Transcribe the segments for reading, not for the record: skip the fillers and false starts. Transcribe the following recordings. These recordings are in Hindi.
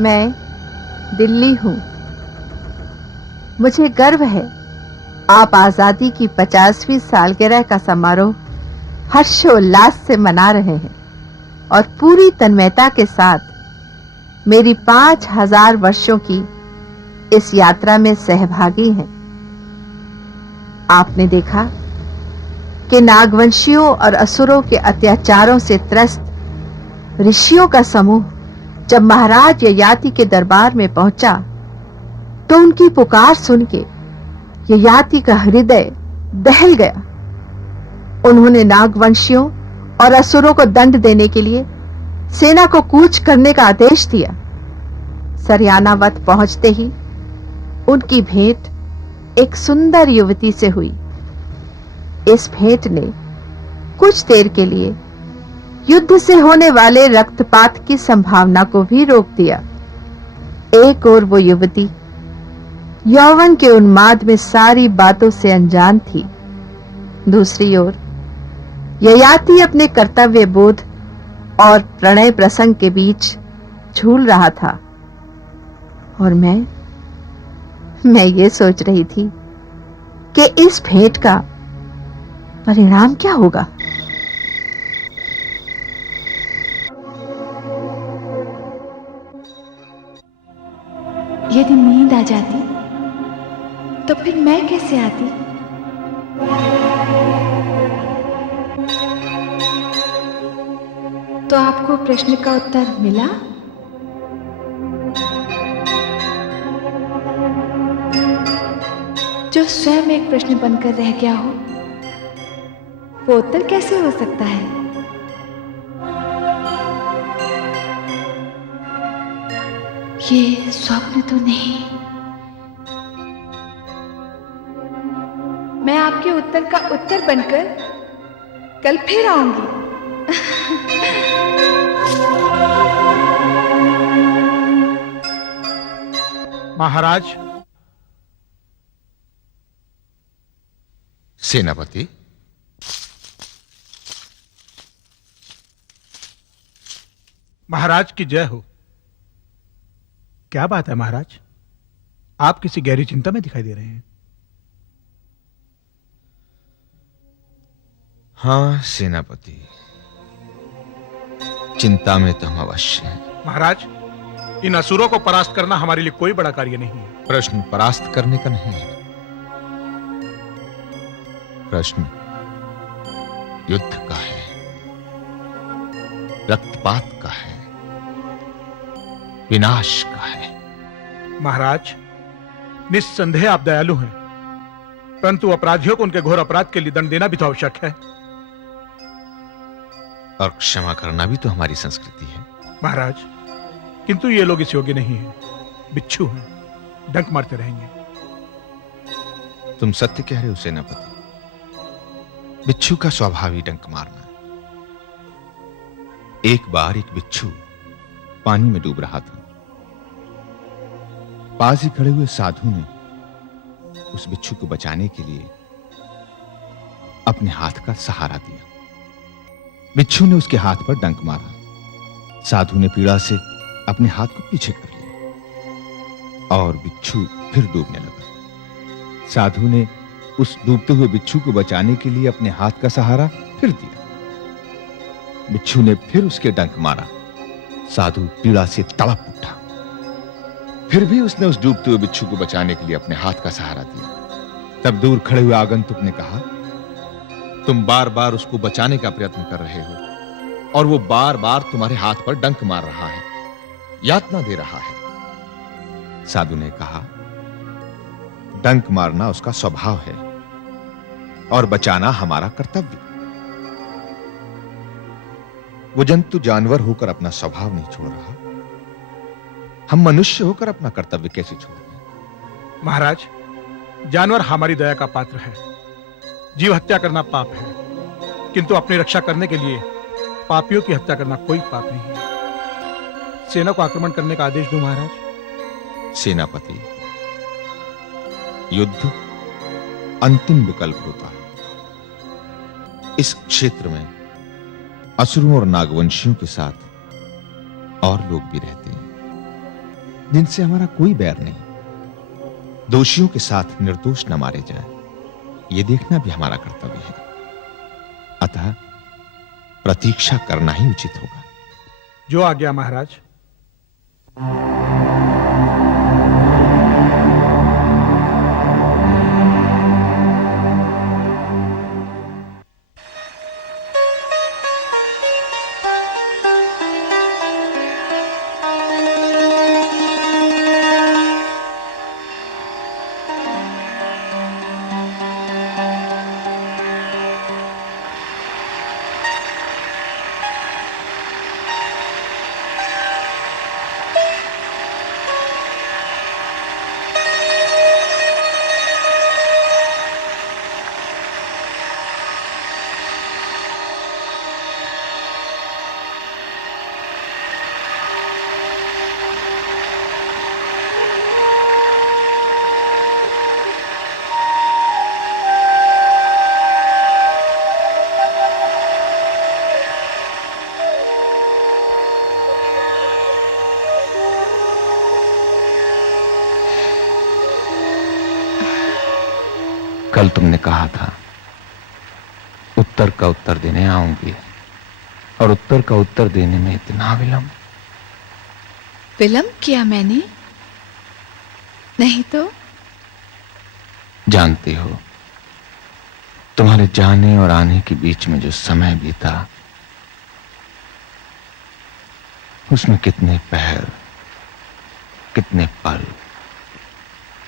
मैं दिल्ली हूँ। मुझे गर्व है आप आजादी की 50वीं सालगिरह का समारोह हर्षोल्लास से मना रहे हैं और पूरी तन्मयता के साथ मेरी 5000 वर्षों की इस यात्रा में सहभागी हैं। आपने देखा कि नागवंशियों और असुरों के अत्याचारों से त्रस्त ऋषियों का समूह जब महाराज ययाति के दरबार में पहुंचा तो उनकी पुकार सुन के ययाति का हृदय दहल गया। उन्होंने नागवंशियों और असुरों को दंड देने के लिए सेना को कूच करने का आदेश दिया। सरयानावत पहुंचते ही उनकी भेंट एक सुंदर युवती से हुई। इस भेंट ने कुछ देर के लिए युद्ध से होने वाले रक्तपात की संभावना को भी रोक दिया। एक ओर वो युवती यौवन के उन्माद में सारी बातों से अनजान थी, दूसरी ओर ययाति अपने कर्तव्य बोध और प्रणय प्रसंग के बीच झूल रहा था। और मैं ये सोच रही थी कि इस भेंट का परिणाम क्या होगा। यदि नींद आ जाती तो फिर मैं कैसे आती? तो आपको प्रश्न का उत्तर मिला? जो स्वयं एक प्रश्न बनकर रह गया हो, वो उत्तर कैसे हो सकता है? ये स्वप्न तो नहीं। मैं आपके उत्तर का उत्तर बनकर कल फिर आऊंगी। महाराज। सेनापति, महाराज की जय हो। क्या बात है महाराज, आप किसी गहरी चिंता में दिखाई दे रहे हैं। हाँ सेनापति, चिंता में तो हम अवश्य हैं। महाराज, इन असुरों को परास्त करना हमारे लिए कोई बड़ा कार्य नहीं है। प्रश्न परास्त करने का नहीं है, प्रश्न युद्ध का है, रक्तपात का है, विनाश का है। महाराज, निस्संदेह आप दयालु हैं, परंतु अपराधियों को उनके घोर अपराध के लिए दंड देना भी तो आवश्यक है। और क्षमा करना भी तो हमारी संस्कृति है। महाराज, किंतु ये लोग इस योग्य नहीं हैं, बिच्छू हैं, डंक मारते रहेंगे। तुम सत्य कह रहे हो सेनापति, बिच्छू का स्वभाव ही डंक मारना। एक बार एक बिच्छू पानी में डूब रहा था। पास ही खड़े हुए साधु ने उस बिच्छू को बचाने के लिए अपने हाथ का सहारा दिया। बिच्छू ने उसके हाथ पर डंक मारा। साधु ने पीड़ा से अपने हाथ को पीछे कर लिया और बिच्छू फिर डूबने लगा। साधु ने उस डूबते हुए बिच्छू को बचाने के लिए अपने हाथ का सहारा फिर दिया। बिच्छू ने फिर उसके डंक मारा। साधु पीड़ा से तड़प उठा। फिर भी उसने उस डूबते हुए बिच्छू को बचाने के लिए अपने हाथ का सहारा दिया। तब दूर खड़े हुए आगंतुक ने कहा, तुम बार बार उसको बचाने का प्रयत्न कर रहे हो और वो बार बार तुम्हारे हाथ पर डंक मार रहा है, यातना दे रहा है। साधु ने कहा, डंक मारना उसका स्वभाव है और बचाना हमारा कर्तव्य। वो जंतु जानवर होकर अपना स्वभाव नहीं छोड़ रहा, हम मनुष्य होकर अपना कर्तव्य कैसे छोड़ दें? महाराज, जानवर हमारी दया का पात्र है। जीव हत्या करना पाप है, किंतु अपनी रक्षा करने के लिए पापियों की हत्या करना कोई पाप नहीं है। सेना को आक्रमण करने का आदेश दूं महाराज? सेनापति, युद्ध अंतिम विकल्प होता है। इस क्षेत्र में असुरों और नागवंशियों के साथ और लोग भी रहते हैं। जिनसे हमारा कोई बैर नहीं। दोषियों के साथ निर्दोष न मारे जाएं, यह देखना भी हमारा कर्तव्य है। अतः प्रतीक्षा करना ही उचित होगा। जो आज्ञा महाराज। कल तुमने कहा था उत्तर का उत्तर देने आऊंगी, और उत्तर का उत्तर देने में इतना विलंब। विलंब किया मैंने? नहीं तो? जानती हो, तुम्हारे जाने और आने के बीच में जो समय बीता, उसमें कितने पहर, कितने पल,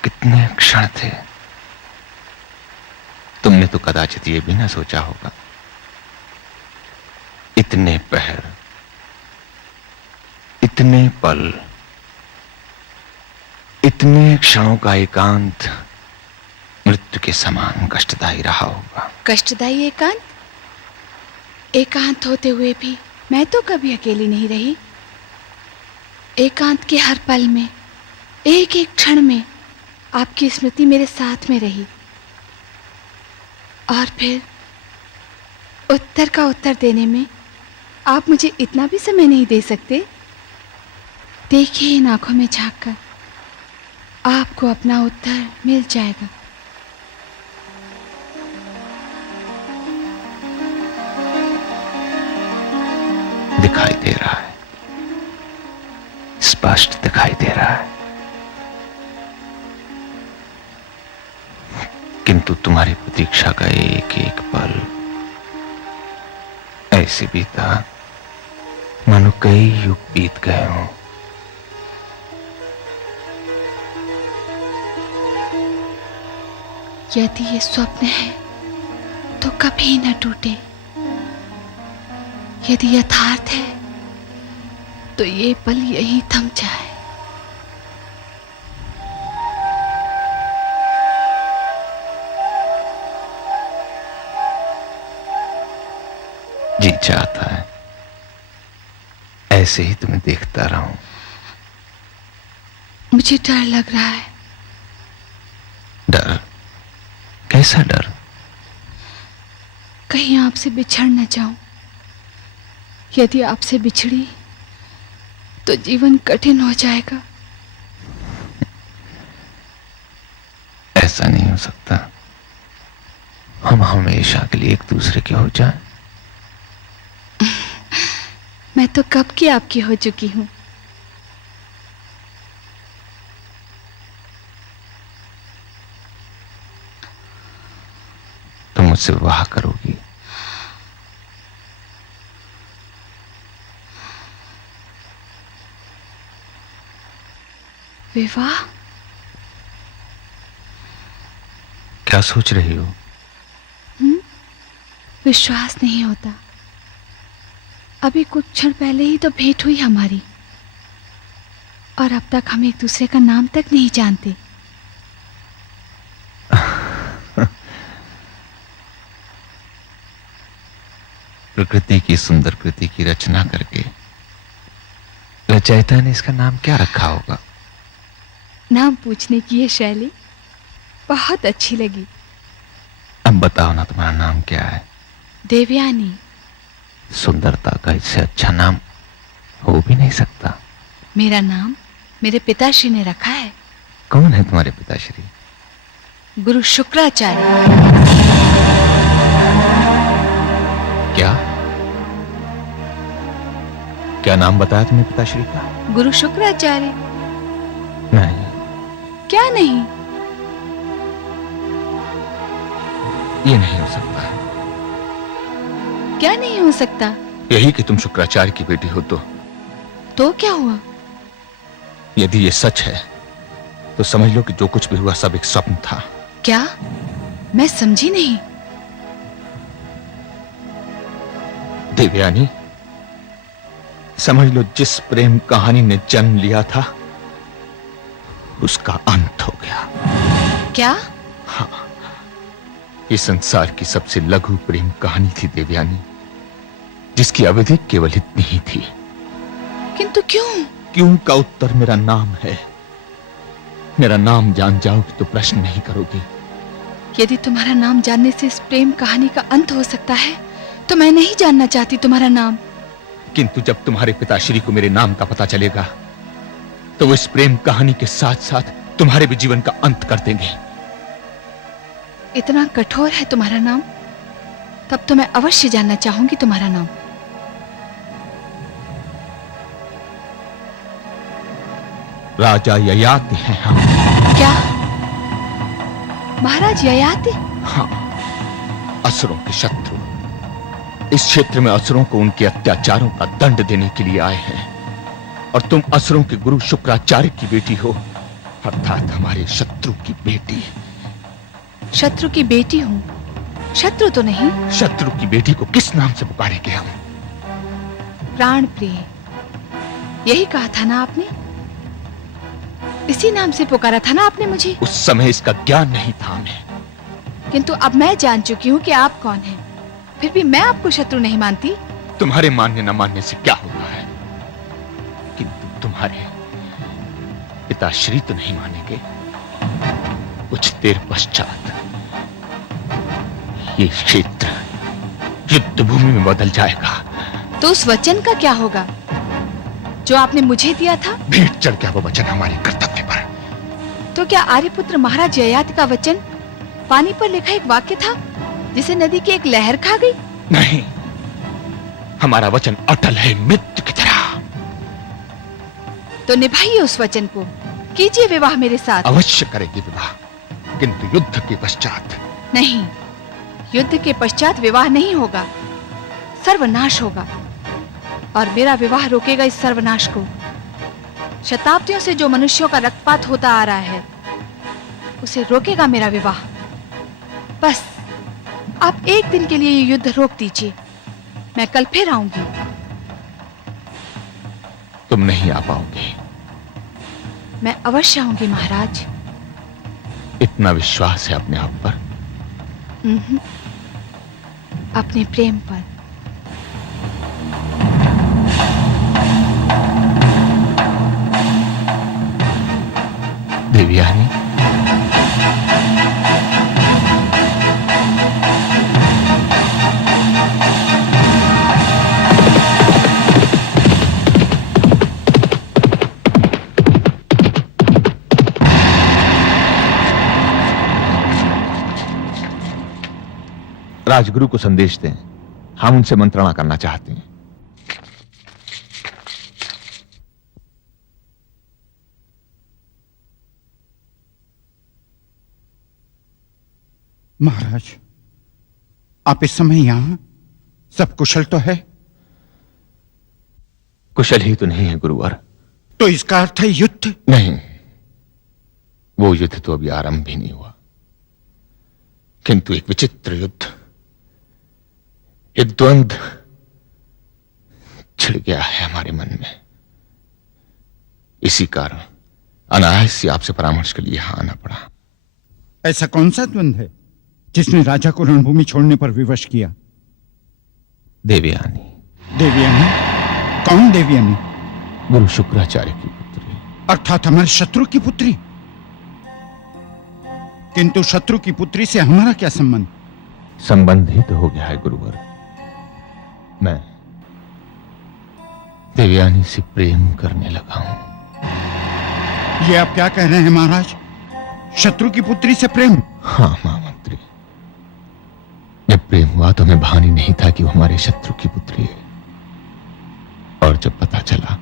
कितने क्षण थे। तुमने तो कदाचित ये भी ना सोचा होगा। इतने पहर, इतने पल, इतने क्षणों का एकांत मृत्यु के समान कष्टदायी रहा होगा। कष्टदायी एकांत? एकांत होते हुए भी मैं तो कभी अकेली नहीं रही। एकांत के हर पल में, एक एक क्षण में आपकी स्मृति मेरे साथ में रही। और फिर उत्तर का उत्तर देने में आप मुझे इतना भी समय नहीं दे सकते? देखिए, इन आंखों में झांक कर आपको अपना उत्तर मिल जाएगा। दिखाई दे रहा है, स्पष्ट दिखाई दे रहा है। किंतु तुम्हारी प्रतीक्षा का एक एक पल ऐसे बीता मानो कई युग बीत गए हों। यदि ये स्वप्न है तो कभी न टूटे, यदि यथार्थ है तो ये पल यहीं थम जाए। जी चाहता है ऐसे ही तुम्हें देखता रहूं। मुझे डर लग रहा है। डर? कैसा डर? कहीं आपसे बिछड़ न जाऊं। यदि आपसे बिछड़ी तो जीवन कठिन हो जाएगा। ऐसा नहीं हो सकता। हम हमेशा के लिए एक दूसरे के हो जाएं। मैं तो कब की आपकी हो चुकी हूं। तुम मुझसे विवाह करोगी? विवाह? क्या सोच रही हो? विश्वास नहीं होता। अभी कुछ क्षण पहले ही तो भेंट हुई हमारी, और अब तक हम एक दूसरे का नाम तक नहीं जानते। प्रकृति की सुंदर कृति की रचना करके रचयिता ने इसका नाम क्या रखा होगा? नाम पूछने की ये शैली बहुत अच्छी लगी। अब बताओ ना, तुम्हारा नाम क्या है? देवयानी। सुंदरता का इससे अच्छा नाम हो भी नहीं सकता। मेरा नाम मेरे पिताश्री ने रखा है। कौन है तुम्हारे पिताश्री? गुरु शुक्राचार्य। क्या क्या नाम बताया तुमने पिताश्री का? गुरु शुक्राचार्य। नहीं, क्या नहीं? ये नहीं हो सकता। क्या नहीं हो सकता? यही कि तुम शुक्राचार्य की बेटी हो तो क्या हुआ? यदि ये सच है तो समझ लो कि जो कुछ भी हुआ सब एक स्वप्न था। क्या? मैं समझी नहीं। देवयानी, समझ लो जिस प्रेम कहानी ने जन्म लिया था उसका अंत हो गया। क्या? हाँ, ये संसार की सबसे लघु प्रेम कहानी थी देवयानी, जिसकी अवधि केवल इतनी ही थी। किंतु क्यों? क्यों का उत्तर मेरा नाम है। मेरा नाम जान जाओगी तो प्रश्न नहीं करोगी। यदि तुम्हारा नाम जानने से इस प्रेम कहानी का अंत हो सकता है तो मैं नहीं जानना चाहती तुम्हारा नाम। किंतु जब तुम्हारे पिताश्री को मेरे नाम का पता चलेगा तो वो इस प्रेम कहानी के साथ साथ तुम्हारे भी जीवन का अंत कर देंगे। इतना कठोर है तुम्हारा नाम? तब तो मैं अवश्य जानना चाहूंगी तुम्हारा नाम। राजा ययाति हैं हम। क्या? महाराज ययाति? हाँ, असुरों के शत्रु। इस क्षेत्र में असुरों को उनके अत्याचारों का दंड देने के लिए आए हैं और तुम असुरों के गुरु शुक्राचार्य की बेटी हो, अर्थात हमारे शत्रु की बेटी। शत्रु की बेटी हूं, शत्रु तो नहीं। शत्रु की बेटी को किस नाम से पुकारेंगे हम? प्राण प्रिय, यही कहा था ना आपने? इसी नाम से पुकारा था ना आपने मुझे? उस समय इसका ज्ञान नहीं था हमें। किंतु अब मैं जान चुकी हूँ कि आप कौन हैं। फिर भी मैं आपको शत्रु नहीं मानती। तुम्हारे मानने न मानने से क्या होता है, किंतु तुम्हारे पिताश्री तो नहीं मानेंगे। कुछ देर पश्चात ये क्षेत्र युद्ध भूमि में बदल जाएगा। तो उस वचन का क्या होगा जो आपने मुझे दिया था? भेंट चढ़ गया वो वचन हमारे कर्तव्य पर। तो क्या आर्यपुत्र महाराज ययाति का वचन पानी पर लिखा एक वाक्य था जिसे नदी की एक लहर खा गई? नहीं, हमारा वचन अटल है मृत्यु की तरह। तो निभाइए उस वचन को, कीजिए विवाह मेरे साथ। अवश्य करेंगे विवाह, किंतु युद्ध के पश्चात। नहीं, युद्ध के पश्चात विवाह नहीं होगा, सर्वनाश होगा। और मेरा विवाह रोकेगा इस सर्वनाश को। शताब्दियों से जो मनुष्यों का रक्तपात होता आ रहा है उसे रोकेगा मेरा विवाह। बस आप एक दिन के लिए ये युद्ध रोक दीजिए, मैं कल फिर आऊंगी। तुम नहीं आ पाओगे। मैं अवश्य आऊंगी महाराज। इतना विश्वास है अपने आप पर? अपने प्रेम पर। देवयानी, राजगुरु को संदेश दें, हम उनसे मंत्रणा करना चाहते हैं। महाराज, आप इस समय यहां? सब कुशल तो है? कुशल ही तो नहीं है गुरुवर। तो इसका अर्थ है युद्ध? नहीं, वो युद्ध तो अभी आरंभ भी नहीं हुआ, किंतु एक विचित्र युद्ध, एक द्वंद्व छिड़ गया है हमारे मन में। इसी कारण अनायास से आपसे परामर्श के लिए यहां आना पड़ा। ऐसा कौन सा द्वंद्व है जिसने राजा को रणभूमि छोड़ने पर विवश किया? देवयानी। देवयानी? कौन देवयानी? गुरु शुक्राचार्य की पुत्री। अर्थात हमारे शत्रु की पुत्री? किंतु शत्रु की पुत्री से हमारा क्या संबंध? संबंध ही तो हो गया है गुरुवर। मैं देवयानी से प्रेम करने लगा हूं। ये आप क्या कह रहे हैं महाराज? शत्रु की पुत्री से प्रेम? हाँ महामंत्री, जब प्रेम हुआ तो हमें भान ही नहीं था कि वो हमारे शत्रु की पुत्री है, और जब पता चला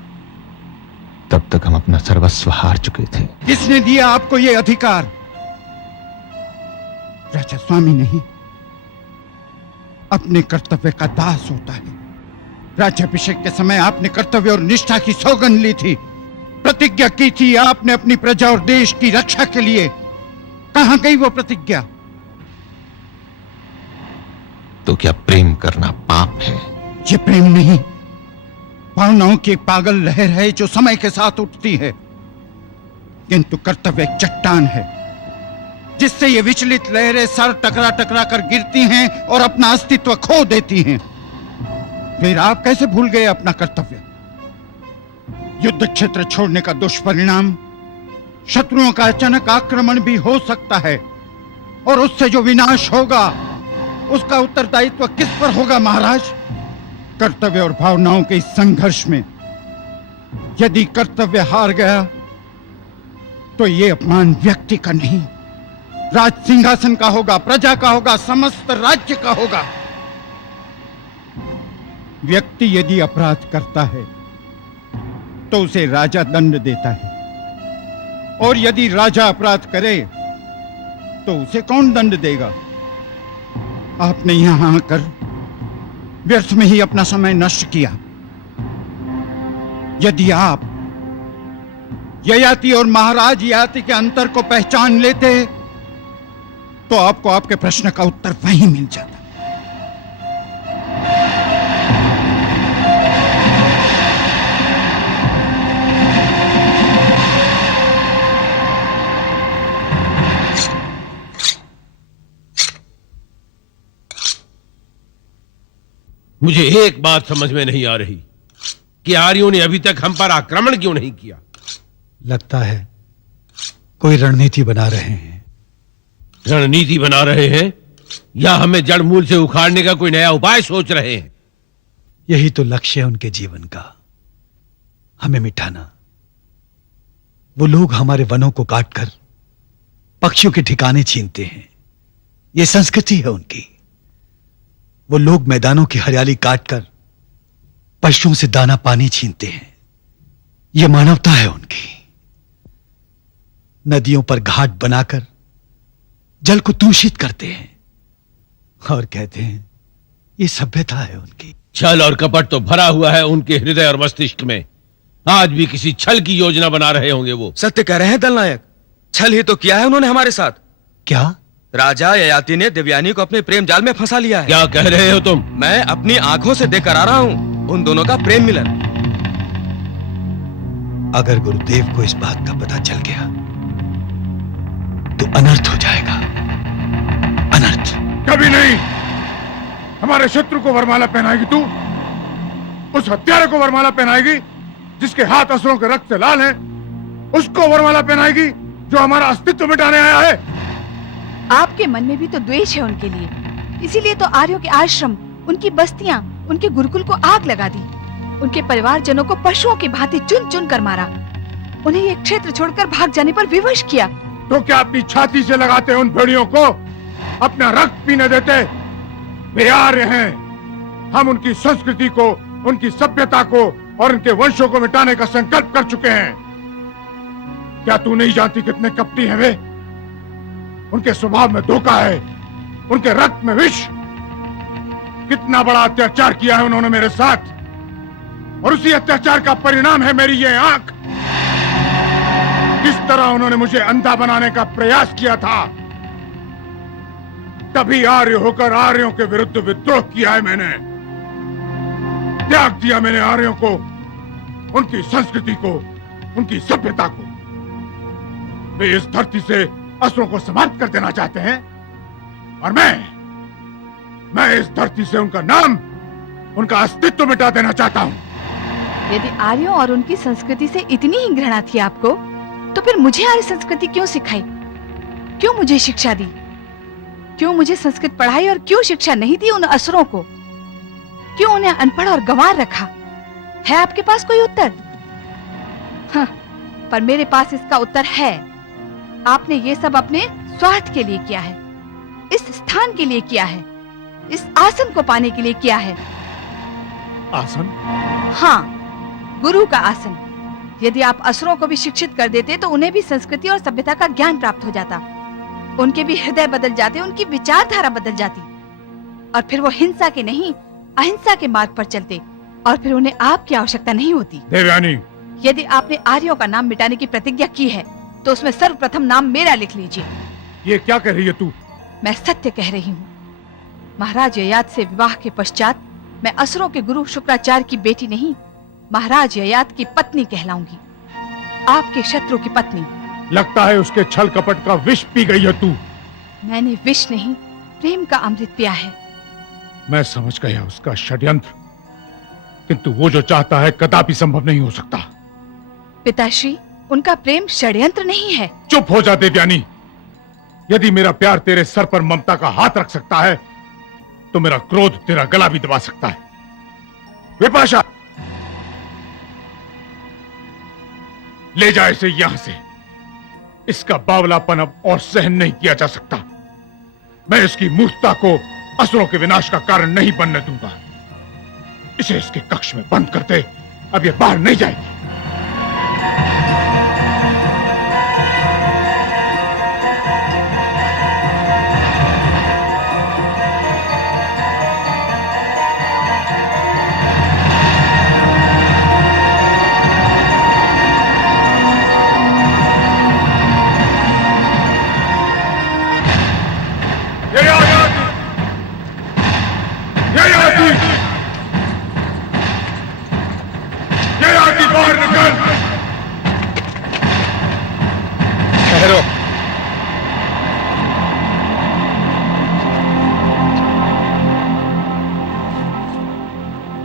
तब तक हम अपना सर्वस्व हार चुके थे। किसने दिया आपको ये अधिकार? राजा स्वामी नहीं, अपने कर्तव्य का दास होता है। राज्याभिषेक के समय आपने कर्तव्य और निष्ठा की सौगंध ली थी, प्रतिज्ञा की थी आपने अपनी प्रजा और देश की रक्षा के लिए। कहां गई वो प्रतिज्ञा? तो क्या प्रेम करना पाप है? ये प्रेम नहीं, भावनाओं की एक पागल लहर है जो समय के साथ उठती है, किंतु कर्तव्य एक चट्टान है जिससे ये विचलित लहरें सर टकरा टकरा कर गिरती हैं और अपना अस्तित्व खो देती हैं। फिर आप कैसे भूल गए अपना कर्तव्य? युद्ध क्षेत्र छोड़ने का दुष्परिणाम शत्रुओं का अचानक आक्रमण भी हो सकता है, और उससे जो विनाश होगा उसका उत्तरदायित्व किस पर होगा महाराज? कर्तव्य और भावनाओं के इस संघर्ष में यदि कर्तव्य हार गया तो ये अपमान व्यक्ति का नहीं, राज सिंहासन का होगा, प्रजा का होगा, समस्त राज्य का होगा। व्यक्ति यदि अपराध करता है तो उसे राजा दंड देता है, और यदि राजा अपराध करे तो उसे कौन दंड देगा? आपने यहां आकर व्यर्थ में ही अपना समय नष्ट किया। यदि आप ययाति और महाराज ययाति के अंतर को पहचान लेते तो आपको आपके प्रश्न का उत्तर वहीं मिल जाता। मुझे एक बात समझ में नहीं आ रही कि आर्यों ने अभी तक हम पर आक्रमण क्यों नहीं किया। लगता है कोई रणनीति बना रहे हैं। रणनीति बना रहे हैं या हमें जड़ मूल से उखाड़ने का कोई नया उपाय सोच रहे हैं? यही तो लक्ष्य है उनके जीवन का, हमें मिटाना। वो लोग हमारे वनों को काटकर पक्षियों के ठिकाने छीनते हैं, ये संस्कृति है उनकी। वो लोग मैदानों की हरियाली काटकर पशुओं से दाना पानी छीनते हैं, यह मानवता है उनकी। नदियों पर घाट बनाकर जल को दूषित करते हैं और कहते हैं ये सभ्यता है उनकी। छल और कपट तो भरा हुआ है उनके हृदय और मस्तिष्क में। आज भी किसी छल की योजना बना रहे होंगे वो। सत्य कह रहे हैं दलनायक, छल ही तो किया है उन्होंने हमारे साथ। क्या? राजा ययाति ने देवयानी को अपने प्रेम जाल में फंसा लिया है। क्या कह रहे हो तुम? मैं अपनी आंखों से देखकर आ रहा हूं उन दोनों का प्रेम मिलन। अगर गुरुदेव को इस बात का पता चल गया तो अनर्थ हो जाएगा, अनर्थ। कभी नहीं। हमारे शत्रु को वरमाला पहनाएगी तू? उस हत्यारे को वरमाला पहनाएगी जिसके हाथ असुरों के रक्त से लाल हैं? उसको वरमाला पहनाएगी जो हमारा अस्तित्व मिटाने आया है? आपके मन में भी तो द्वेष है उनके लिए, इसीलिए तो आर्यों के आश्रम, उनकी बस्तियां, उनके गुरुकुल को आग लगा दी, उनके परिवारजनों को पशुओं की भांति चुन चुन कर मारा, उन्हें ये क्षेत्र छोड़कर भाग जाने पर विवश किया। तो क्या अपनी छाती से लगाते उन भेड़ियों को अपना रक्त पीने देते? वे आर्य हैं। हम उनकी संस्कृति को, उनकी सभ्यता को और उनके वंशों को मिटाने का संकल्प कर चुके हैं। क्या तू नहीं जानती कितने कपटी हैं वे? उनके स्वभाव में धोखा है, उनके रक्त में विष। कितना बड़ा अत्याचार किया है उन्होंने मेरे साथ, और उसी अत्याचार का परिणाम है मेरी ये आंख। किस तरह उन्होंने मुझे अंधा बनाने का प्रयास किया था, तभी आर्य होकर आर्यों के विरुद्ध विद्रोह किया है मैंने। त्याग दिया मैंने आर्यों को, उनकी संस्कृति को, उनकी सभ्यता को। वे इस धरती से असुरों को समाप्त कर देना चाहते हैं, और मैं इस धरती से उनका नाम, उनका अस्तित्व मिटा देना चाहता हूं। यदि आर्यों और उनकी संस्कृति से इतनी ही घृणा थी आपको, तो फिर मुझे आर्य संस्कृति क्यों सिखाई? क्यों मुझे शिक्षा दी? क्यों मुझे संस्कृत पढ़ाई और क्यों शिक्षा नहीं दी उन असुरों को? क्यों उन्हें अनपढ़ और गंवार रखा? है आपके पास कोई उत्तर? हाँ, पर मेरे पास इसका उत्तर है। आपने ये सब अपने स्वार्थ के लिए किया है, इस स्थान के लिए किया है, इस आसन को पाने के लिए किया है। आसन? हाँ, गुरु का आसन। यदि आप असुरों को भी शिक्षित कर देते तो उन्हें भी संस्कृति और सभ्यता का ज्ञान प्राप्त हो जाता, उनके भी हृदय बदल जाते, उनकी विचारधारा बदल जाती, और फिर वो हिंसा के नहीं अहिंसा के मार्ग पर चलते, और फिर उन्हें आपकी आवश्यकता नहीं होती। देवयानी, यदि आपने आर्यों का नाम मिटाने की प्रतिज्ञा की है तो उसमें सर्वप्रथम नाम मेरा लिख लीजिए। ये क्या कह रही है तू? मैं सत्य कह रही हूँ। महाराज ययाति से विवाह के पश्चात मैं असुरों के गुरु शुक्राचार्य की बेटी नहीं, महाराज ययाति की पत्नी कहलाऊंगी, आपके शत्रु की पत्नी। लगता है उसके छल कपट का विष पी गई है तू। मैंने विष नहीं, प्रेम का अमृत पिया है। मैं समझ गया उसका षड्यंत्र, किंतु वो जो चाहता है कदापि संभव नहीं हो सकता। पिताश्री, उनका प्रेम षड्यंत्र नहीं है। चुप हो जा देवयानी। यदि मेरा प्यार तेरे सर पर ममता का हाथ रख सकता है तो मेरा क्रोध तेरा गला भी दबा सकता है। विपाशा, ले जा इसे यहां से। इसका बावलापन अब और सहन नहीं किया जा सकता। मैं इसकी मूर्खता को असुरों के विनाश का कारण नहीं बनने दूंगा। इसे इसके कक्ष में बंद कर दे, अब ये बाहर नहीं जाएगी।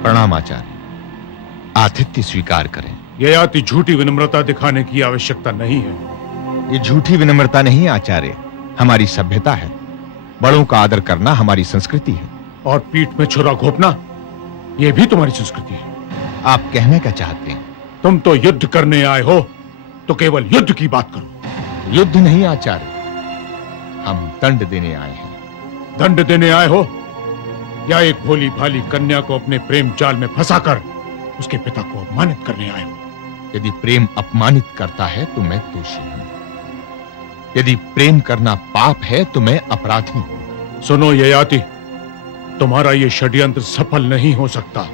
प्रणाम आचार्य, आतिथ्य स्वीकार करें। ययाति झूठी विनम्रता दिखाने की आवश्यकता नहीं है। ये झूठी विनम्रता नहीं आचार्य, हमारी सभ्यता है। बड़ों का आदर करना हमारी संस्कृति है। और पीठ में छुरा घोंपना, यह भी तुम्हारी संस्कृति है। आप कहना क्या चाहते हैं? तुम तो युद्ध करने आए हो तो केवल युद्ध की बात करो। युद्ध नहीं आचार्य, हम दंड देने आए हैं। दंड देने आए हो या एक भोली भाली कन्या को अपने प्रेम जाल में फंसाकर उसके पिता को अपमानित करने आए हो? यदि प्रेम अपमानित करता है तो मैं दोषी हूं। यदि प्रेम करना पाप है तो मैं अपराधी हूं। सुनो ययाति, तुम्हारा यह षड्यंत्र सफल नहीं हो सकता।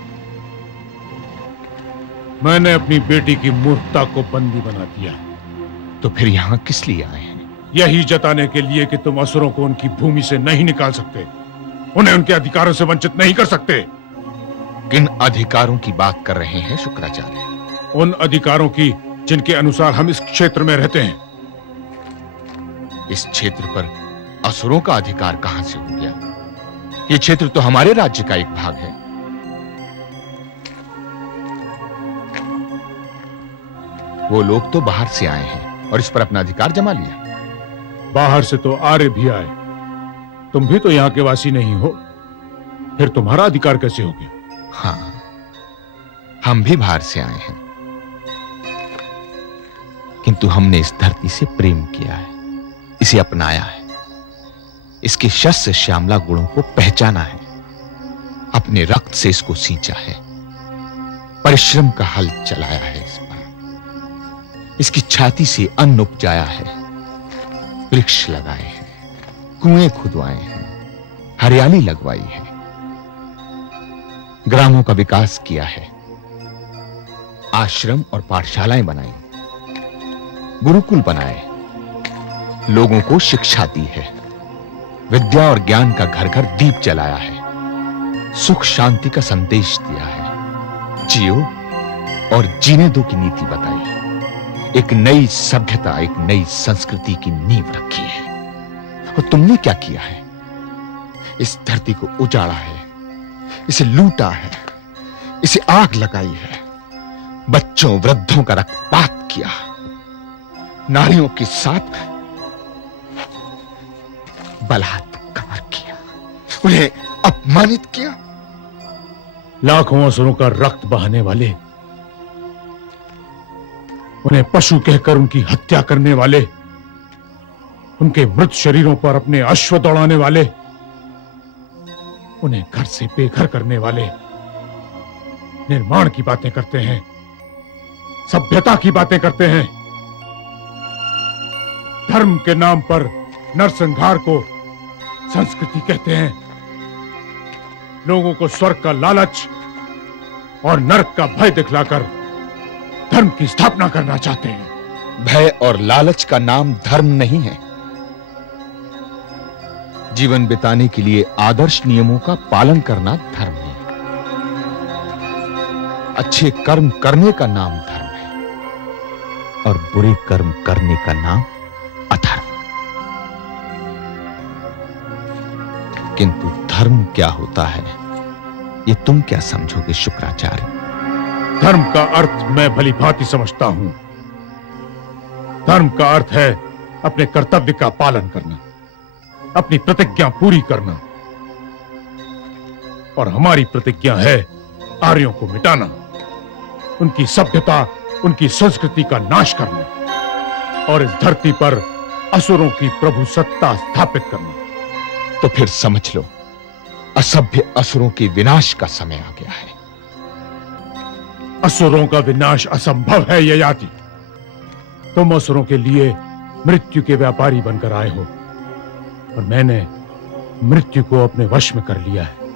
मैंने अपनी बेटी की मूर्खता को बंदी बना दिया। तो फिर यहां किस लिए आए हैं? यही जताने के लिए कि तुम असुरों को उनकी भूमि से नहीं निकाल सकते, उन्हें उनके अधिकारों से वंचित नहीं कर सकते। किन अधिकारों की बात कर रहे हैं शुक्राचार्य? उन अधिकारों की जिनके अनुसार हम इस क्षेत्र में रहते हैं। इस क्षेत्र पर असुरों का अधिकार कहां से हो गया? ये क्षेत्र तो हमारे राज्य का एक भाग है। वो लोग तो बाहर से आए हैं और इस पर अपना अधिकार जमा लिया। बाहर से तो आर्य भी आए, तुम भी तो यहाँ के वासी नहीं हो, फिर तुम्हारा अधिकार कैसे हो गया? हाँ, हम भी बाहर से आए हैं, किंतु हमने इस धरती से प्रेम किया है, इसे अपनाया है, इसके शस्य श्यामला गुणों को पहचाना है, अपने रक्त से इसको सींचा है, परिश्रम का हल चलाया है इस पर, इसकी छाती से अन्न उपजाया है, वृक्ष लगाए हैं, कुएं खुदवाए हैं, हरियाली लगवाई है, ग्रामों का विकास किया है, आश्रम और पाठशालाएं बनाई, गुरुकुल बनाए, लोगों को शिक्षा दी है, विद्या और ज्ञान का घर घर दीप जलाया है, सुख शांति का संदेश दिया है, जियो और जीने दो की नीति बताई है, एक नई सभ्यता, एक नई संस्कृति की नींव रखी है। और तुमने क्या किया है? इस धरती को उजाड़ा है, इसे लूटा है, इसे आग लगाई है, बच्चों वृद्धों का रक्तपात किया, नारियों के साथ बलात्कार किया, उन्हें अपमानित किया। लाखों असुरों का रक्त बहाने वाले उन्हें पशु कहकर उनकी हत्या करने वाले, उनके मृत शरीरों पर अपने अश्व दौड़ाने वाले, उन्हें घर से बेघर करने वाले निर्माण की बातें करते हैं, सभ्यता की बातें करते हैं। धर्म के नाम पर नरसंहार को संस्कृति कहते हैं। लोगों को स्वर्ग का लालच और नरक का भय दिखलाकर धर्म की स्थापना करना चाहते हैं। भय और लालच का नाम धर्म नहीं है। जीवन बिताने के लिए आदर्श नियमों का पालन करना धर्म है। अच्छे कर्म करने का नाम धर्म है और बुरे कर्म करने का नाम अधर्म। किंतु धर्म क्या होता है, ये तुम क्या समझोगे शुक्राचार्य? धर्म का अर्थ मैं भली भांति समझता हूं। धर्म का अर्थ है अपने कर्तव्य का पालन करना, अपनी प्रतिज्ञा पूरी करना। और हमारी प्रतिज्ञा है आर्यों को मिटाना, उनकी सभ्यता, उनकी संस्कृति का नाश करना और इस धरती पर असुरों की प्रभु सत्ता स्थापित करना। तो फिर समझ लो, असभ्य असुरों के विनाश का समय आ गया है। असुरों का विनाश असंभव है ययाति। तुम असुरों के लिए मृत्यु के व्यापारी बनकर आए हो और मैंने मृत्यु को अपने वश में कर लिया है।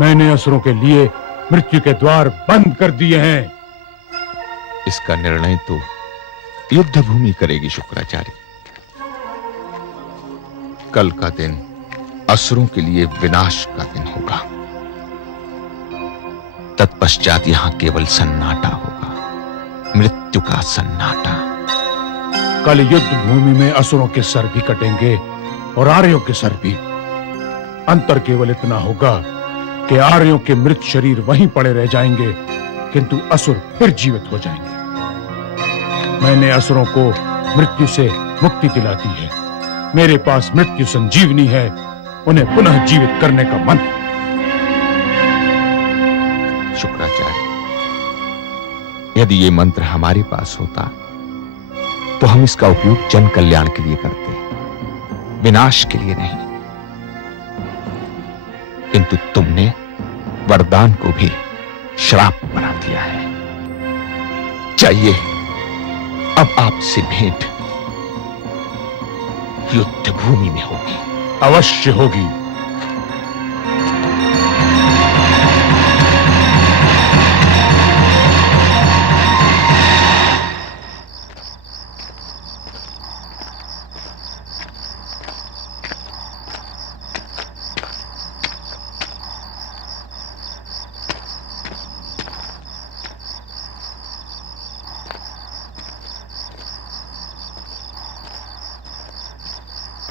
मैंने असुरों के लिए मृत्यु के द्वार बंद कर दिए हैं। इसका निर्णय तो युद्ध भूमि करेगी शुक्राचार्य। कल का दिन असुरों के लिए विनाश का दिन होगा। तत्पश्चात यहां केवल सन्नाटा होगा, मृत्यु का सन्नाटा। कल युद्ध भूमि में असुरों के सर भी कटेंगे और आर्यों के सर भी। अंतर केवल इतना होगा कि आर्यों के मृत शरीर वहीं पड़े रह जाएंगे, किंतु असुर फिर जीवित हो जाएंगे। मैंने असुरों को मृत्यु से मुक्ति दिला दी है। मेरे पास मृत्यु संजीवनी है, उन्हें पुनः जीवित करने का मंत्र। शुक्राचार्य, यदि ये मंत्र हमारे पास होता तो हम इसका उपयोग जन कल्याण के लिए करते, विनाश के लिए नहीं। किंतु तुमने वरदान को भी श्राप बना दिया है। चाहिए अब आपसे भेंट युद्ध भूमि में होगी। अवश्य होगी।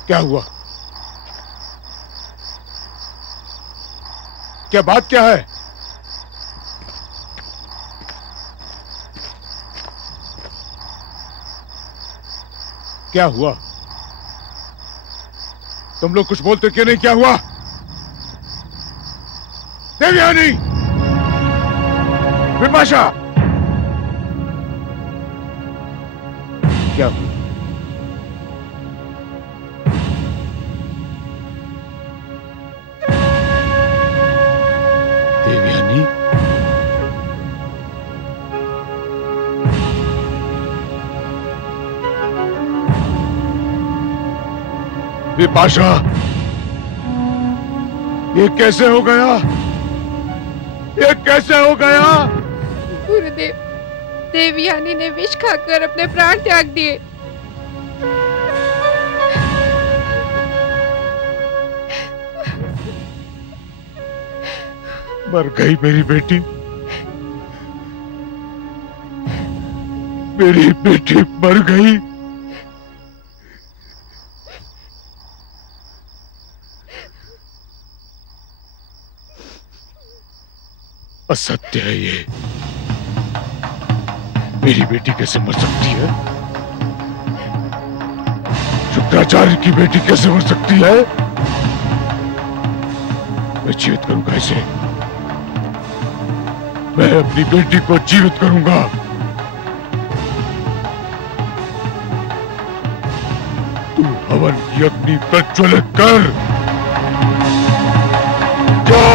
क्या हुआ? क्या बात क्या है? क्या हुआ? तुम लोग कुछ बोलते क्यों नहीं? क्या हुआ? देवयानी, विपाशा, क्या हुआ? देवयानी, विपाशा, ये कैसे हो गया? ये कैसे हो गया? गुरुदेव, देवयानी ने विष खाकर अपने प्राण त्याग दिए। मर गई मेरी बेटी। मेरी बेटी मर गई। असत्य है ये। मेरी बेटी कैसे मर सकती है? शुक्राचार्य की बेटी कैसे मर सकती है? मैं जीवित करूंगा इसे। मैं अपनी बेटी को जीवित करूंगा। तू हवन की अग्नि प्रज्वलित कर। जा।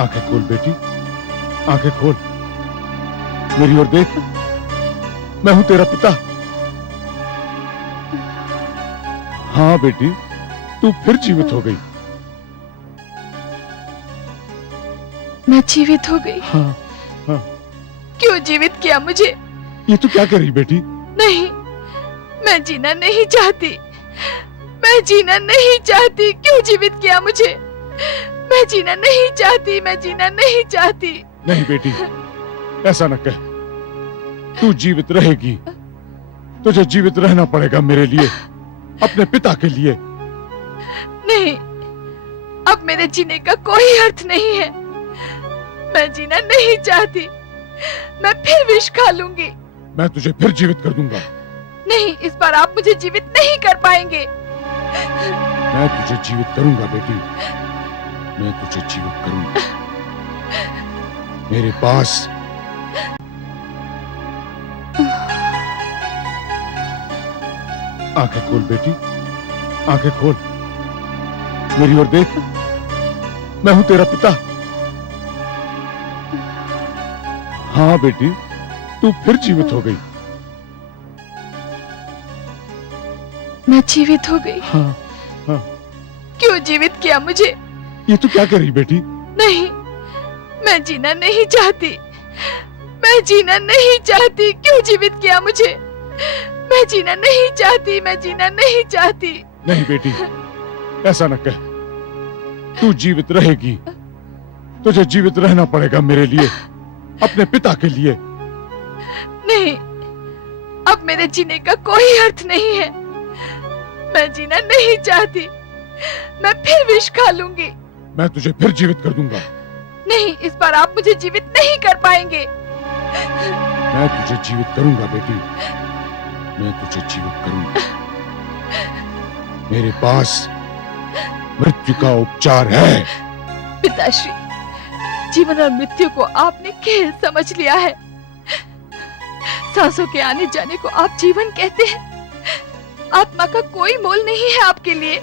आंखें खोल बेटी, आंखें खोल, मेरी ओर देख, मैं हूं तेरा पिता। हाँ बेटी, तू फिर जीवित हो गई। मैं जीवित हो गई? हाँ, हाँ। क्यों जीवित किया मुझे? ये तू क्या कर रही बेटी? नहीं, मैं जीना नहीं चाहती, मैं जीना नहीं चाहती। क्यों जीवित किया मुझे? मैं जीना नहीं चाहती, मैं जीना नहीं चाहती। नहीं बेटी, ऐसा न कह। तू जीवित रहेगी, तुझे जीवित रहना पड़ेगा मेरे लिए, अपने पिता के लिए। नहीं, अब मेरे जीने का कोई अर्थ नहीं है। मैं जीना नहीं चाहती, मैं फिर विष खा लूंगी। मैं तुझे फिर जीवित कर दूंगा। नहीं, इस बार आप मुझे जीवित नहीं कर पाएंगे। मैं तुझे जीवित करूंगा बेटी, मैं तुझे जीवित करूंगा। मेरे पास आंखें खोल बेटी, आंखें खोल, मेरी ओर देख, मैं हूं तेरा पिता। हाँ बेटी, तू फिर जीवित हो गई। मैं जीवित हो गई? हाँ, हाँ। क्यों जीवित किया मुझे? ये तू क्या कर रही बेटी? नहीं, मैं जीना नहीं चाहती, मैं जीना नहीं चाहती। क्यों जीवित किया मुझे? मैं जीना नहीं चाहती, मैं जीना नहीं चाहती। नहीं बेटी, ऐसा न कह। तू जीवित रहेगी, तुझे जीवित रहना पड़ेगा मेरे लिए, अपने पिता के लिए। नहीं, अब मेरे जीने का कोई अर्थ नहीं है। मैं जीना नहीं चाहती, मैं फिर विष खा लूंगी। मैं तुझे फिर जीवित कर दूंगा। नहीं, इस बार आप मुझे जीवित नहीं कर पाएंगे। मैं तुझे जीवित करूंगा बेटी, मैं तुझे जीवित करूंगा। मेरे पास मृत्यु का उपचार है। पिताश्री, जीवन और मृत्यु को आपने खेल समझ लिया है। सांसों के आने जाने को आप जीवन कहते हैं। आत्मा का कोई मोल नहीं है आपके लिए।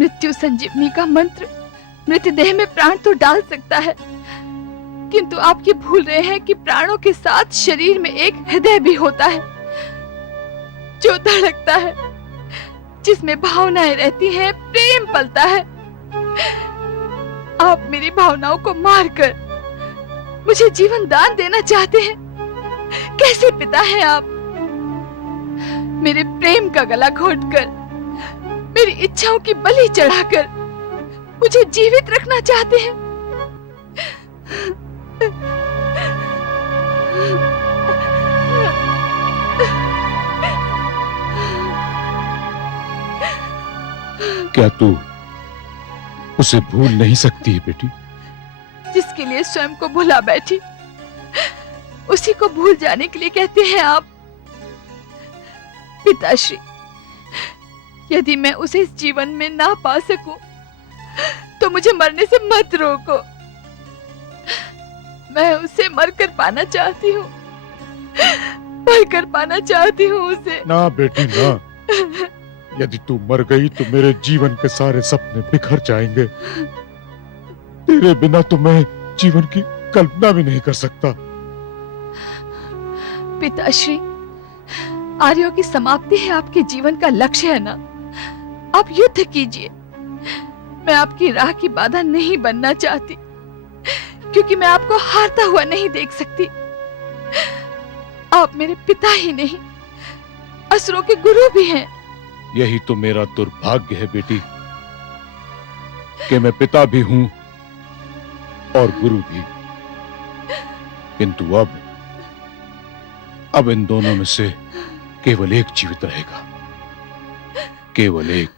मृत्यु संजीवनी का मंत्र मृतदेह में प्राण तो डाल सकता है, किंतु आप ये भूल रहे हैं कि प्राणों के साथ शरीर में एक हृदय भी होता है, जो धड़कता है, जिसमें भावनाएं रहती हैं, प्रेम पलता है। आप मेरी भावनाओं को मारकर मुझे जीवन दान देना चाहते हैं। कैसे पिता हैं आप? मेरे प्रेम का गला घोटकर, मेरी इच्छाओं की बलि चढ़ाकर मुझे जीवित रखना चाहते हैं। क्या तू उसे भूल नहीं सकती है बेटी? जिसके लिए स्वयं को भुला बैठी, उसी को भूल जाने के लिए कहते हैं आप? पिताश्री, यदि मैं उसे इस जीवन में ना पा सकूं, तो मुझे मरने से मत रोको। मैं उसे मरकर पाना चाहती हूँ, मरकर पाना चाहती हूँ उसे। ना बेटी ना, यदि तू मर गई तो मेरे जीवन के सारे सपने बिखर जाएंगे। तेरे बिना तो मैं जीवन की कल्पना भी नहीं कर सकता। पिताश्री, आर्यों की समाप्ति है आपके जीवन का लक्ष्य है ना? आप युद्ध कीजिए। मैं आपकी राह की बाधा नहीं बनना चाहती, क्योंकि मैं आपको हारता हुआ नहीं देख सकती। आप मेरे पिता ही नहीं, असुरों के गुरु भी हैं। यही तो मेरा दुर्भाग्य है बेटी, कि मैं पिता भी हूं और गुरु भी। किंतु अब इन दोनों में से केवल एक जीवित रहेगा, केवल एक।